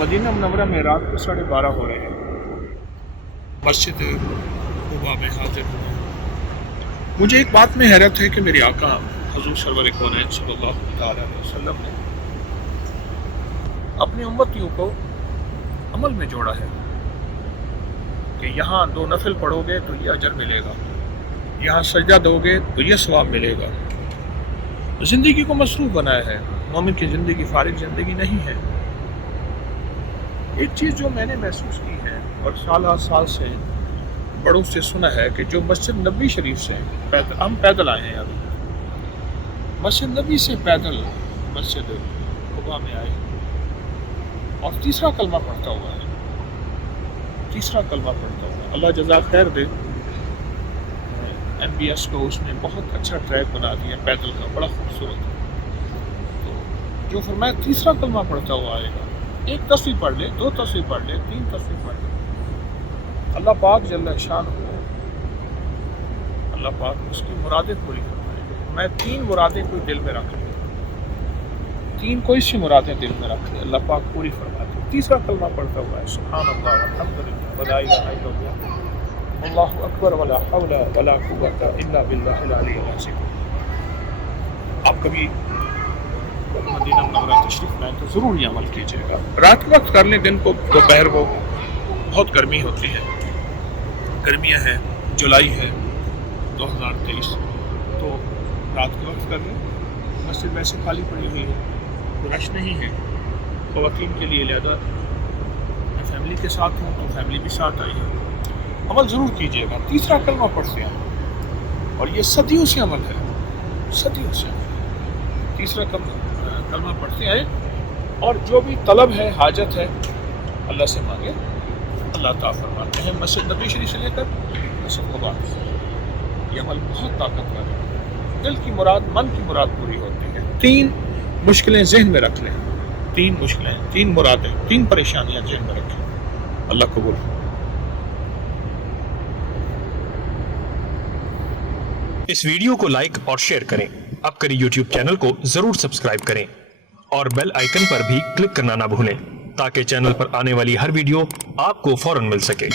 مدینہ منورہ میں رات کو 12:30 ہو رہے ہیں، مسجد قباء میں حاضر ہوا۔ مجھے ایک بات میں حیرت ہے کہ میرے آقا حضور سرور کونین صلی اللہ علیہ وسلم نے اپنی امتیوں کو عمل میں جوڑا ہے کہ یہاں 2 نفل پڑھو گے تو یہ اجر ملے گا، یہاں سجدہ دو گے تو یہ ثواب ملے گا۔ زندگی کو مصروف بنایا ہے، مومن کی زندگی فارغ زندگی نہیں ہے۔ ایک چیز جو میں نے محسوس کی ہے اور سال سے بڑوں سے سنا ہے کہ جو مسجد نبوی شریف سے ہم پیدل آئے ہیں، ابھی مسجد نبوی سے پیدل مسجد قباء میں آئے اور تیسرا کلمہ پڑھتا ہوا ہے، اللہ جزاک خیر دے۔ MBS کو اس نے بہت اچھا ٹریک بنا دیا پیدل کا، بڑا خوبصورت۔ تو جو فرمایا تیسرا کلمہ پڑھتا ہوا آئے گا، 1 تصویر پڑھ لے، 2 تصویر پڑھ لے، 3 تصویر پڑھ لے، اللہ پاک جل شان ہو، اللہ پاک اس کی مرادیں پوری کرتا ہے۔ میں 3 مرادیں کوئی دل میں رکھ لے، 3 کوئی سی مرادیں دل میں رکھ لے، اللہ پاک پوری فرما دے۔ تیسرا کلمہ پڑھتا ہوا ہے سبحان اللہ والحمدللہ ولا الہ الا اللہ اللہ اکبر ولا حول ولا قوت الا باللہ العلی العظیم۔ آپ کبھی مدینہ منورہ تشریف لائیں تو ضرور یہ عمل کیجیے گا۔ رات کے وقت کر لیں، دن کو دوپہر کو بہت گرمی ہوتی ہے، گرمیاں ہیں، جولائی ہے 2023، تو رات کے وقت کر لیں۔ مسجد ویسے خالی پڑی ہوئی ہے، تو رش نہیں ہے، خواتین کے لیے لہذا میں فیملی کے ساتھ ہوں تو فیملی بھی ساتھ آئی ہے۔ عمل ضرور کیجیے گا، تیسرا کلمہ پڑھتے ہیں، اور یہ صدیوں سے عمل ہے، صدیوں سے عمل ہے۔ تیسرا کلمہ پڑھتے ہیں اور جو بھی طلب ہے، حاجت ہے، اللہ سے مانگے، اللہ تعالیٰ فرماتے ہیں۔ مسجد نبوی شریف سے لے کر مسجد قباء، یہ عمل بہت طاقتور ہے، دل کی مراد، من کی مراد پوری ہوتی ہے۔ 3 مشکلیں ذہن میں رکھ لیں، 3 مشکلیں، 3 مرادیں، 3 پریشانیاں ذہن میں رکھیں، اللہ قبول۔ اس ویڈیو کو لائک اور شیئر کریں، اب کریں YouTube چینل کو ضرور سبسکرائب کریں اور بیل آئیکن پر بھی کلک کرنا نہ بھولیں تاکہ چینل پر آنے والی ہر ویڈیو آپ کو فوراً مل سکے۔